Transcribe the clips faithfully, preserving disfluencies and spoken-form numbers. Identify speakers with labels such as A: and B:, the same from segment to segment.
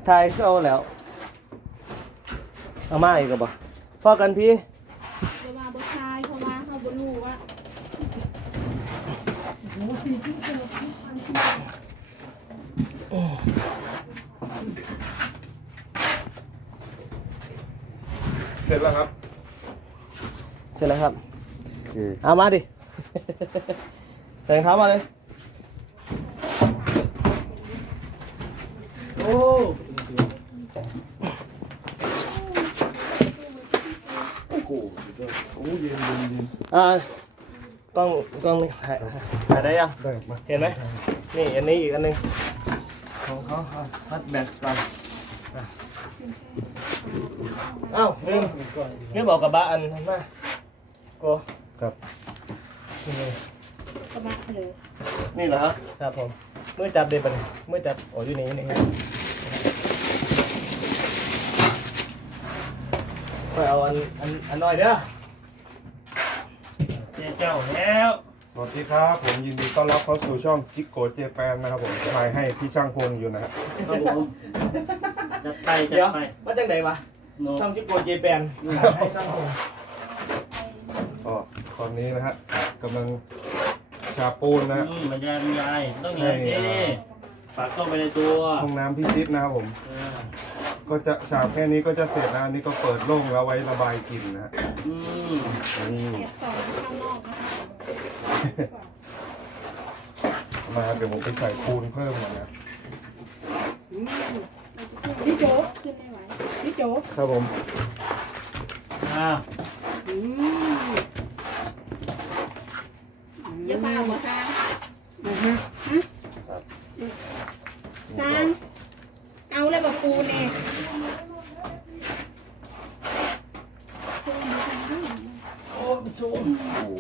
A: ทายเข้าแล้วเอามาอีกกับบ่พอกันพี่
B: เพราะว่าบ่ทายเพราะว่าเขาบ่รู้ว่า
C: เสร็จแล้วครับ
A: เสร็จแล้วครับเอามาดิใส่รองเท้ามาเลย
C: โอ้โอ้โหโอ้เย็นเย็นเย็น
A: อ่ากล้องกล้องนี่ถ่ายถ่ายได้ยัง
C: ได้มา
A: เห็นไหมนี่อันนี้อีกอันนึงของเขาพัดแบตก่อนอ้าวลืมลืมบอกกับบ้าอันทำไมโก
C: ครับ
A: นี่
B: กระบะเลย
A: นี่เหรอครับผมเมื่อจับเด็ดไปเมื่อจับโอ้ยอยู่นี่นี่ไปเอาอันอันอันน้อยเด้อเจ้าเจ้าแล้ว
C: สวัสดีครับผมยินดีต้อนรับเข้าสู่ช่องจิกโกเจแปนนะครับผมถ่ายให้พี่ช่างพงอยู่นะครับ
D: ครับผมจะไปจะไป
A: ว่าจังไหนวะช่องจิกโกเจแปนให้ช่างพง
C: อ๋อตอนนี้นะฮะกำลังชาปูนนะฮะ
D: บรรยายบรรยายต้องอย่างนี้ฝากเข้าไปในตัว
C: ห้องน้ำพิชิตนะครับผมก็จะฉาบแค่นี้ก็จะเสร็จนะอันนี้ก็เปิดโล่งแล้วไว้ระบายกลิ่นนะฮะ
D: อืม
C: นี่
B: เก็บสองข้างนอกนะคะ
C: มาเดี๋ยวผมไปใส่ปูนเพิ่มมานะ
B: พี่โจ๊กขึ้นไม่ไหวพี่โจ๊ก
C: ครับผม
D: อ่า
B: อย่าตามมาค่ะตามเอาเลยแบบปูเนี่ย
A: โอ้โห
C: โอ้โห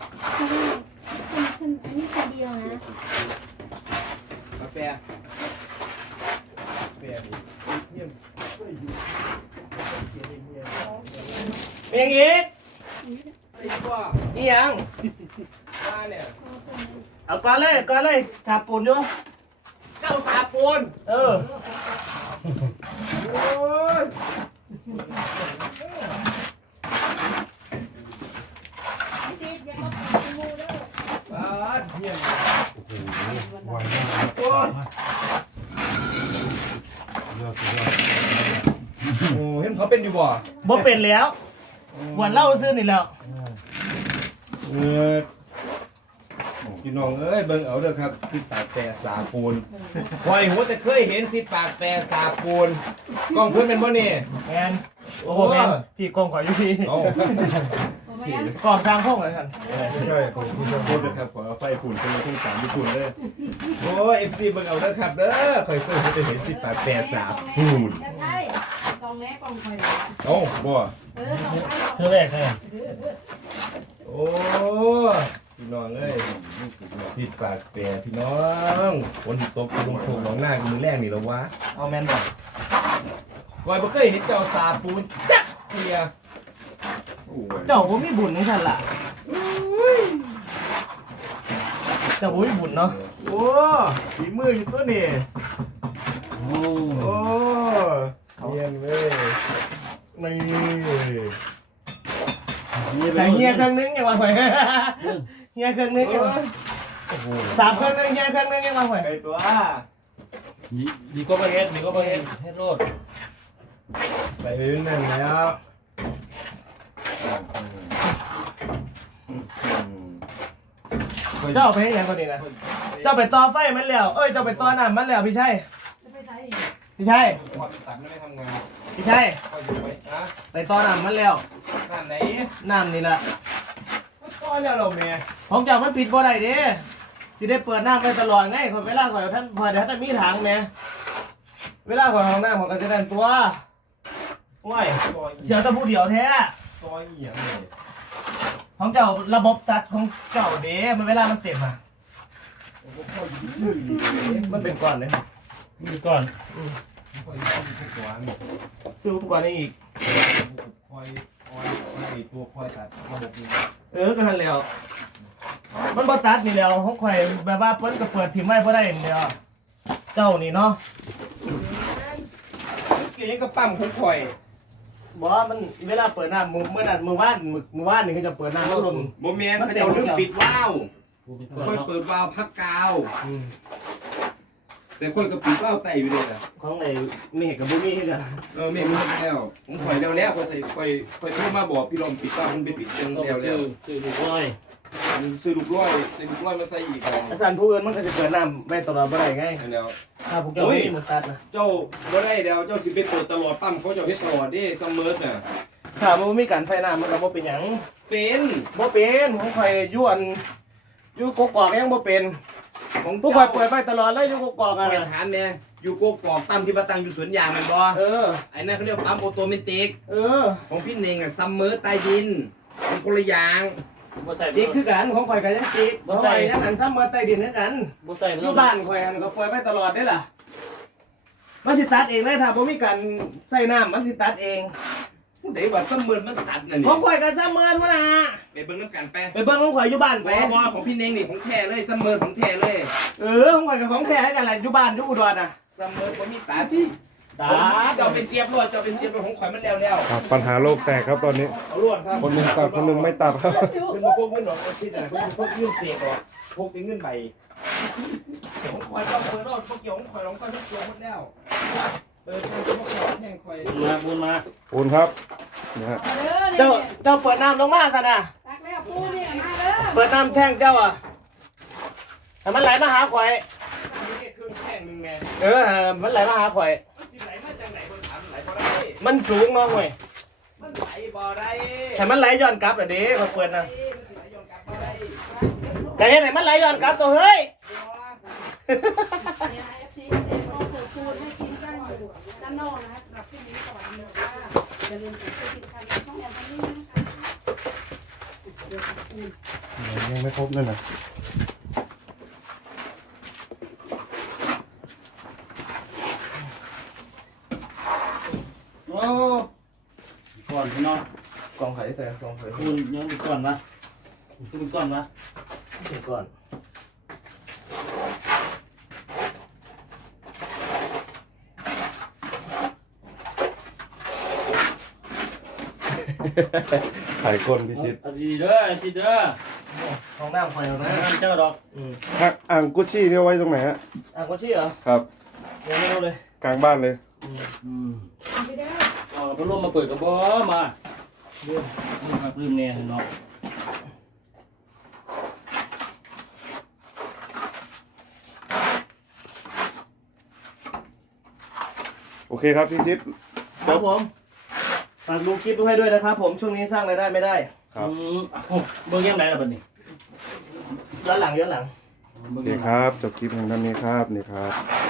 B: คนอันนี้คนเดียวนะ
A: มาแปะแปะดิเยี่ยมเป็นยังไงนี่ยังเอาก่อนเลยก่อนเลยสาปูนอยู่เจ้าสาปูนเออโอ้ย
C: เยี่ยมโอ้โหไวมากโอ้ยยอดสุดยอดโอ้เห็นเขาเป็นอยู่บ่
A: บ่เป็นแล้ววันเล่าซื้อนี่แล้ว
C: เออพี่น้องเอ้ยเบิ่งเอาเด้อครับสิปากแต่สาปูนคอยหัวแต่เคยเห็นสิปากแต่สาปูนกล้องเพิ่นเป็นบ่นี่
A: แมนโอ้โหแมนพี่กล้องขออยู่พี่กล้องทางห้องเลยท่าน
C: ใช่ผมพี่ชอบพูดนะครับขอไฟฝุ่นเป็นที่สามญี่ปุ่นเลยโอ้เอฟซีเบิ่งเอาเด้อครับเด้อเคยเคยจะเห็นสิปากแต่สาปูน
B: ใช่กองแรกกองคอย
C: โอ้บ่
B: เออสองไ
A: เธอแรกเลย
C: โอ้พี่น้องเอ้ยสิปากแต่พี่น้องคนที่ตกลงโขงน้องหน้ามือแรกนี่แล้ววะ
A: เอาแมนบอก
C: ก่อยบ่เคยเห็นเจ้าสาปูนจักเทีย
A: เจ้าผมมีบุญนี่ฉันล่ะเจ้าผมมีบุญเนาะ
C: โอ้ฝีมืออยู่ตัวนี่โอ้โอ้เยี่ยมเลยนี่
A: แต่เฮียเครื่องนึงยังมาหอยเฮียเครื่องนึงยังมาสามเครื่องนึงเฮียเครื่องนึงยังมาหอย
C: ไอตัว
D: ดีก็ไปเฮ็ดดีก็ไปเฮ็ดเฮ็ดโลด
C: ไปเรื่อยนั่นแล้ว
A: เจ้าไปยังคนนี้นะเจ้าไปต่อไฟมันแล้วเอ้ยเจ้าไปต่อน้ำมันแล้วพี่ชัยพี่ชัยพี่ชัยไปต่อน้ำมันแล้ว
C: น้ำไหน
A: น้ำนี่แหละ
C: ต่อแล้วเราเมีย
A: ของเจ้ามันปิดบ่ได้เด้สิได้เปิดน้ำไปตลอดไงคนเวลาข่อยท่านพอเดี๋ยวท่านมีถังเนี่ยเวลาข่อยห้องน้ำผมก็จะได้ตัวโอ้ยเสียแต่ผู้เดียวแท้
C: ต่ออีหยังเลย
A: ของเจ้าระบบตัดของเจ้าเด้มันเวลามันเต็มอ่ะมันเป็นก้อนเลย
D: มีก้อน
A: ซื้ออุปกรณ์นี้อีก
C: คอยคอยตัวคอยตัดระบบนี้
A: เออก็ทันแล้วมันบ่ตัดนี่แล้วของข่อยแบบว่าเปิ้นก็เปิดถิ่มไว้บ่ได้นี่แล้วเจ้านี่เนาะ
C: กี่ยวยังกับปั๊มของข่อย
A: บอกว่ามันเวลาเปิดน้ำมือเมื่อนั้นมือว่านมือมือว่านนี่เขาจะเปิดน้ำพัดลม
C: โมเมนต์เขาจะเอาเรื่องปิดวาล์ว
D: กูปิดก่อน
C: ค่อย
D: เนาะ
C: เปิดวาล์วพักกาว
A: อืม
C: แต่ค่อยก็ปิดวาล์วไต่อยู่เลยนะ
A: ของไหนมีเหตุกับบุมีที่กัน
C: เออไม่มีแล้วผมข่อยแล้วแล้วค่อยใส่ค่อยค่อยโทรมาบอกพี่ลมปิดวาล์วมันไปปิดจัง
D: ต้อง
C: แล้วแล้
D: ซื้อ
C: ว
D: ซื้อลูกร้อย
C: ซื้อลูกร้อยใส่ลูกร้อยมาใส่อีกแล้ว
A: อาจารย์ผู้อื่นมันก็จะเปิดน้ำไว้ตลอดบ่ได้ไง
C: แล้ว
A: ถ้าพวกเจ้าไม่มีมือตัดนะ
C: เจ้าบ่ได้แล้วเจ้าสิไปเปิดตลอดปั๊มเขาเจ้าเฮ็ดตลอดเด้ซัมเมอร์น่ะ
A: ถ้ามันมีการไฟน้ำมันก็บ่เป็นหยัง
C: เป็น
A: บ่เป็นของข่อยยวนอยู่กกอกยังบ่เป็น
C: ของ
A: พวก
C: เจ้า
A: ข่อยเปิดไว้ตลอดเลยอยู่กกอก
C: ข่
A: อ่ะ
C: อยถามแน่อยู่โกกอกปั๊มที่มาตั้งอยู่สวนยางแมันบ่
A: เออ
C: ไอ้นั่นเขาเรียกปั๊มออโตเมติก
A: เออ
C: ของพี่เน่งอ่ะซัมเมอร์ใต้ดินมันคนละอย่าง
D: บ่ใส่
A: อีกคือกันของข่อยก็ยังอีกบ่ใส่ยังอันซ้ำเมื่อใต้ดินคือกัน
D: บ่ใส่
A: อยู่บ้านข่อยหันก็ปล่อยไว้ตลอดได้ล่ะมันสิตัดเองได้ถ้าบ่มีการใส่น้ำมันสิตัดเอง
C: ผู้ใดว่าซัมเมอร์มันตัดกัน
A: ข
C: นี่
A: องข่อยก็ซ้ำเมื่อพุ่นน่ะ
C: ไปเบิ่งน้ำกันไป
A: ไปเบิ่งของข่อยอยู่บ้าน
C: บ่
A: ไป
C: บ่ของพี่เน่งนี่ของแท้เลยซัมเมอร์ของแท้เลย
A: เออของข่อยกับของแท้ให้กันแหละอยู่บ้านอยู่อุดรน่ะ
C: ซัมเมอร์บ่มีตัดที่
A: ตา
C: เจ้าไปเสียบรถเจ้าไปเสียบรถของข่อยมันแล้วแล้ว
E: ครับปัญหาโลกแตกครับตอนนี้
C: เอารวดครับ
E: คนหนึ่งตัดคนหนึ่งไม่ตัดครับ
C: ขึ้นมาพกเงินหรอกเอาชิดนะพกเงินเสียก่อนพกเงินใบของข่อยเจ้าเปิดรถพวกเกี่ยวของข่อยของข่อยทุกตัวหมดแล้วเปิดทางพวกข่อยแข่งข่อย
D: มาบุญมา
E: โอนครับนะฮะ
A: เจ้าเจ้าเปิดน้ำลงมากันน่ะ
B: ตักแล้วปูเนี่ยมาเด้อ
A: เปิดน้ำแท่งเจ้าอ่ะให้มันไหลมาหาข่อย
C: นี่แค่เครื่องแข่งหนึ่งแม่
A: เออให้มันไหลมาหาข่อย
C: มันสิไหลมาจากไหนคนถามไหลบ่ได้
A: มันสูงเนาะเว้ย
C: มันไหลบ่ได้
A: ให้มันไหลย้อนกลับอ่ะเด้ข่อยเปิดน่ะ
C: มันสิไหลย้อนกลับบ่ได้
A: แต่เฮ็ดให้มันไหลย้อนกลับตัวเฮ้ย
B: เนี่ยเอฟซีเอ็มโอเสิร์ฟฟูดให้กินกันหน่อยด้านนอกนะสำหรับที่นี้ก่อนเลยว่าจะลืมติดติดกันช่องแอมพันนี่นะคะ
E: ยังไม่ครบนั่นนะ
D: โอ้ก่อนพี่น้อง
A: กองไข่แต่กองไข่
D: คุณยังมีก่อนนะคุณมีก่อนนะ
A: เดี๋ยวก่อน
E: ถ่ายคนพิชิต
D: เอาดีๆเด้อดีๆเด้อ
A: ของน้ำข่อยเอานะ
D: น้ำเจ้าดอก
A: อืม
E: อ่ะอ่างกุชชี่นี่เอาไว้ตรงไหนฮะ
A: อ่ะคนชี้เหรอ
E: ครับ
A: ยังไม่รู้เลย
E: กลางบ้านเลย
D: อืม
B: ไปเด้อ
D: เอาพัดลมมาเปิดกระบอกมาลืมลืมครับลืมแน่เนาะ
E: โอเคครับพิชิต
A: ครับผมฝากดูคลิปดูให้ด้วยนะครับผมช่วงนี้สร้างรายได้ไม่ได้
E: ครับ
D: อืมอ่ะโอ้เบิ่งยังไงล่ะบัดนี้
A: ย้อนหลังย้อนหลัง
D: เบิ่ง
E: นี่
D: ยังไง
E: ครับจบคลิปของท่านนี้ครับนี่ครับ